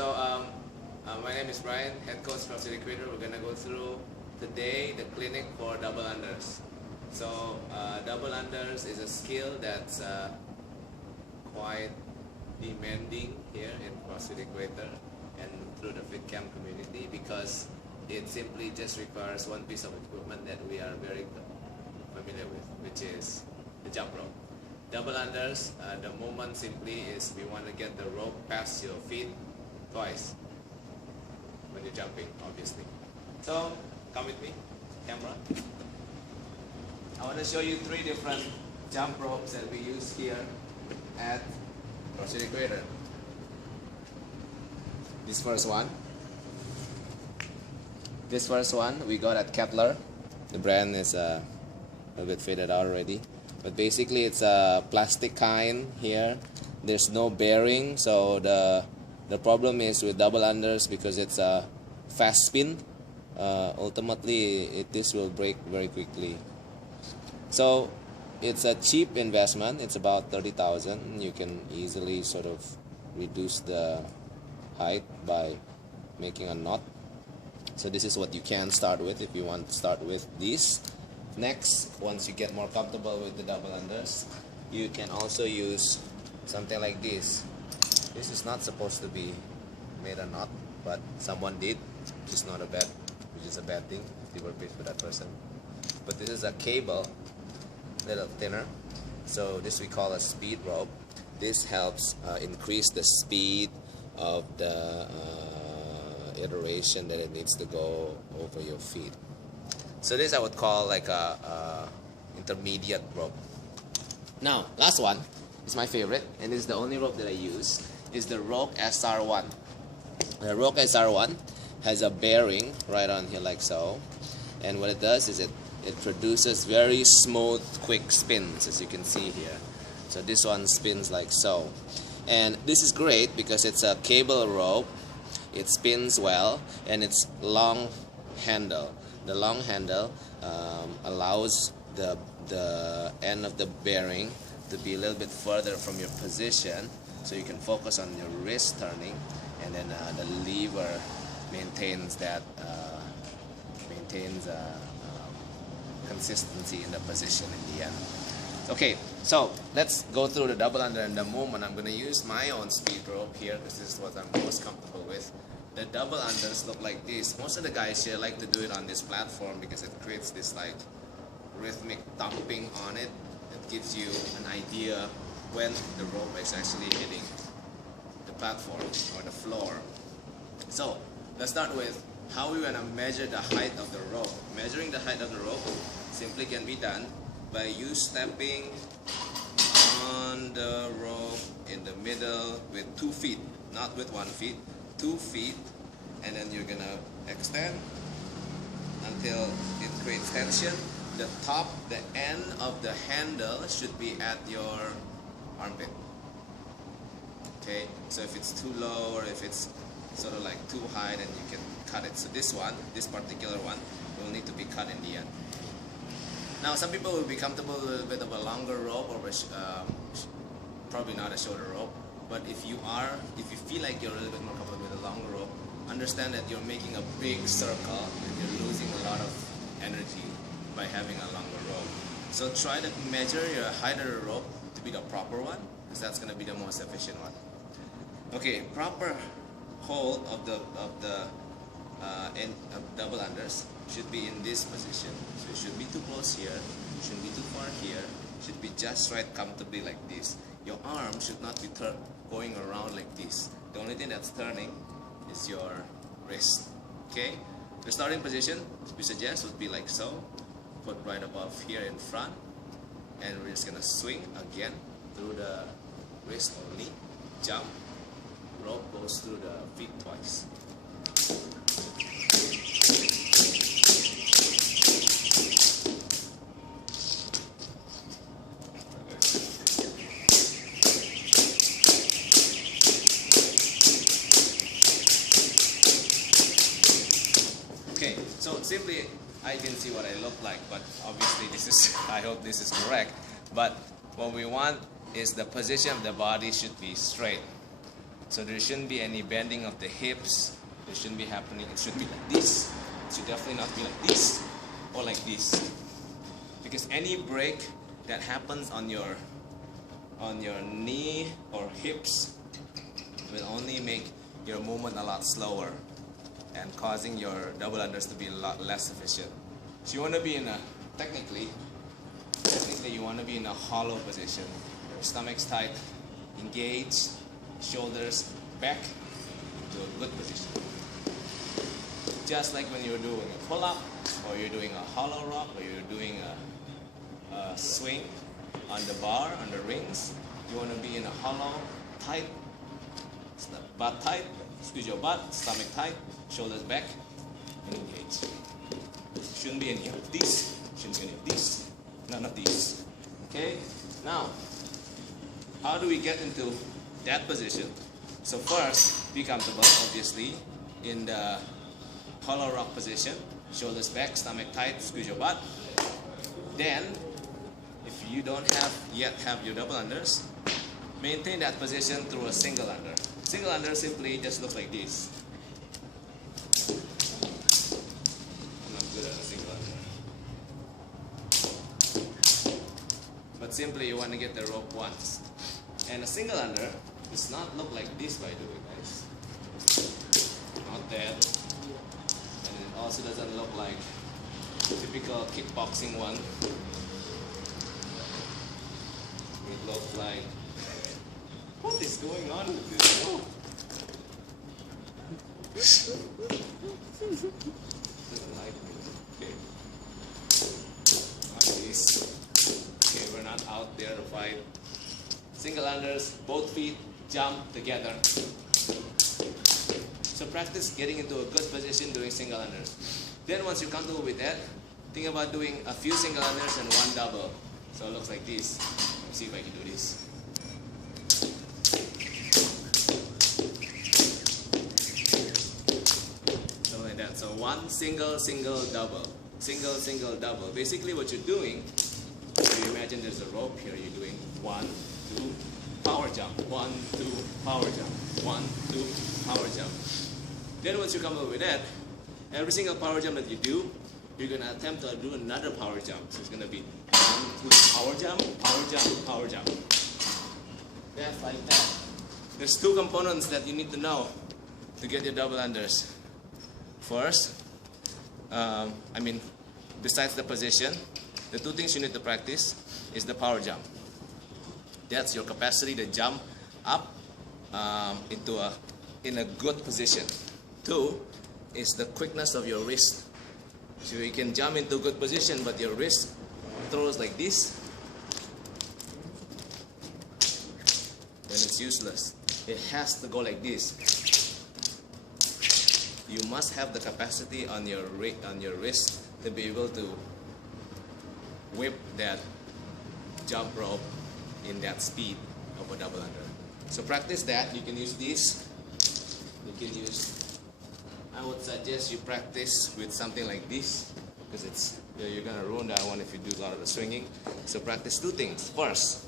My name is Brian, head coach CrossFit Equator. We're gonna go through today the clinic for double unders. Double unders is a skill that's quite demanding here in CrossFit Equator and through the Fit Camp community, because it simply just requires one piece of equipment that we are very familiar with, which is the jump rope. Double unders, the movement simply is we want to get the rope past your feet twice when you're jumping, obviously. So, come with me, camera. I want to show you 3 different jump ropes that we use here at CrossFit Equator. This first one we got at Kepler. The brand is a bit faded out already, but basically it's a plastic kind here. There's no bearing, so the problem is with double unders, because it's a fast spin, ultimately this will break very quickly. So it's a cheap investment. It's about 30,000. You can easily sort of reduce the height by making a knot. So this is what you can start with if you want to start with these. Next, once you get more comfortable with the double unders, you can also use something like this. This is not supposed to be made a knot, but someone did, which is a bad thing. They were paid for that person. But this is a cable, little thinner. So this we call a speed rope. This helps increase the speed of the iteration that it needs to go over your feet. So this I would call like a intermediate rope. Now, last one is my favorite, and this is the only rope that I use, is the Rogue SR1. The Rogue SR1 has a bearing right on here like so, and what it does is it produces very smooth, quick spins, as you can see here. So this one spins like so, and this is great because it's a cable rope. It spins well, and it's long handle. The long handle allows the end of the bearing to be a little bit further from your position, so you can focus on your wrist turning, and then the lever maintains that consistency in the position in the end. Okay, so let's go through the double under and the movement. I'm going to use my own speed rope here because this is what I'm most comfortable with. The double unders look like this. Most of the guys here like to do it on this platform because it creates this like rhythmic thumping on it. It gives you an idea when the rope is actually hitting the platform or the floor. So let's start with how we want to measure the height of the rope. Measuring the height of the rope simply can be done by you stepping on the rope in the middle with 2 feet, not with 1 foot, 2 feet, and then you're gonna extend until it creates tension. The end of the handle should be at your armpit. Okay, so if it's too low or if it's sort of like too high, then you can cut it. So this particular one will need to be cut in the end. Now, some people will be comfortable with a little bit of a longer rope, or probably not a shorter rope. But if you feel like you're a little bit more comfortable with a longer rope, understand that you're making a big circle and you're losing a lot of energy by having a longer rope. So try to measure your height of the rope to be the proper one, because that's going to be the most efficient one. Okay, proper hold of the end of double unders should be in this position. So it should be too close here, shouldn't be too far here, should be just right comfortably like this. Your arm should not be going around like this. The only thing that's turning is your wrist. Okay? The starting position we suggest would be like so. Put right above here in front, and we're just gonna swing again through the wrist only. Jump. Rope goes through the feet twice. Okay, so simply, I didn't see what I look like, but obviously I hope this is correct. But what we want is the position of the body should be straight. So there shouldn't be any bending of the hips. It shouldn't be happening. It should be like this. It should definitely not be like this or like this. Because any break that happens on your knee or hips will only make your movement a lot slower and causing your double unders to be a lot less efficient. So you want to be in a, technically you want to be in a hollow position. Your stomach's tight, engaged, shoulders back to a good position. Just like when you're doing a pull-up, or you're doing a hollow rock, or you're doing a swing on the bar, on the rings, you want to be in a hollow, tight, butt tight, squeeze your butt, stomach tight, shoulders back, and engage. Shouldn't be any of these, shouldn't be any of these, none of these. Okay, now, how do we get into that position? So first, be comfortable, obviously, in the hollow rock position, shoulders back, stomach tight, squeeze your butt. Then, if you don't yet have your double unders, maintain that position through a single under. Single under simply just look like this. I'm not good at a single under. But simply you want to get the rope once. And a single under does not look like this, by the way, guys. Not that. And it also doesn't look like typical kickboxing one. It looks like, what is going on with this? Oh. Doesn't like me. Okay. Not this. Okay, we're not out there to fight. Single unders, both feet jump together. So practice getting into a good position doing single unders. Then once you're comfortable with that, think about doing a few single unders and one double. So it looks like this. Let's see if I can do this. So like that. So one single, single, double. Single, single, double. Basically what you're doing, if you imagine there's a rope here, you're doing 1, 2, power jump. 1, 2, power jump. 1, 2, power jump. Then once you come up with that, every single power jump that you do, you're going to attempt to do another power jump. So it's going to be 1, 2, power jump, power jump, power jump. That's like that. There's two components that you need to know to get your double unders. First, besides the position, the two things you need to practice is the power jump. That's your capacity to jump up in a good position. Two is the quickness of your wrist. So you can jump into a good position, but your wrist throws like this, then it's useless. It has to go like this. You must have the capacity on your wrist to be able to whip that jump rope in that speed of a double under. So practice that. You can use this. You can use, I would suggest you practice with something like this, because you're gonna ruin that one if you do a lot of the swinging. So practice two things. First,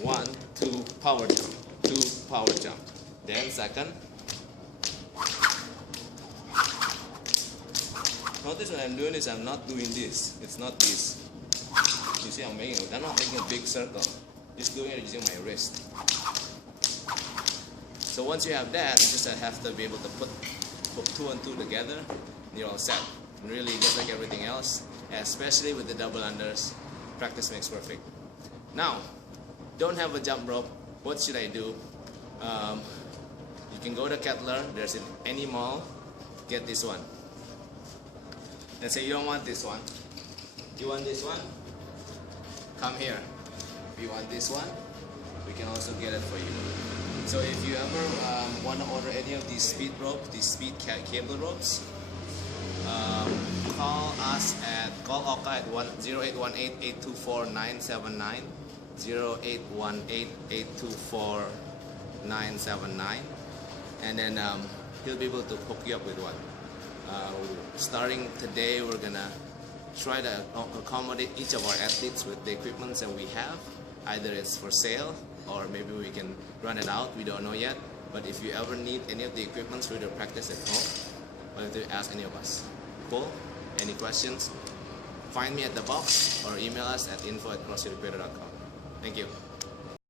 1, 2, power jump. 2, power jump. Then second, notice what I'm doing is I'm not doing this. It's not this. You see, I'm not making a big circle. Just doing it using my wrist. So once you have that, you just have to be able to put 2 and 2 together, and you're all set. And really, just like everything else, especially with the double unders, practice makes perfect. Now, don't have a jump rope. What should I do? You can go to Kettler. There's in any mall. Get this one. Let's say you don't want this one. You want this one? Come here. If you want this one, we can also get it for you. So if you ever want to order any of these speed ropes, these speed cable ropes, call Oka at 0818-824-979, 0818-824-979, and then he'll be able to hook you up with one. Starting today, we're gonna try to accommodate each of our athletes with the equipment that we have. Either it's for sale or maybe we can run it out. We don't know yet, But if you ever need any of the equipment for your practice at home, why don't you ask any of us? Cool? Any questions? Find me at the box or email us at info@crossfitequator.com. Thank you.